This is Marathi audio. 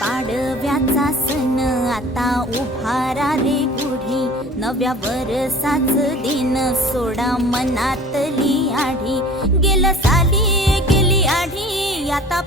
पाडव्याचा सण आता उभारा रे गुढी, नव्या वरसाच दिन सोडा मनातली आढी. गेलं साली गेली आढी, आता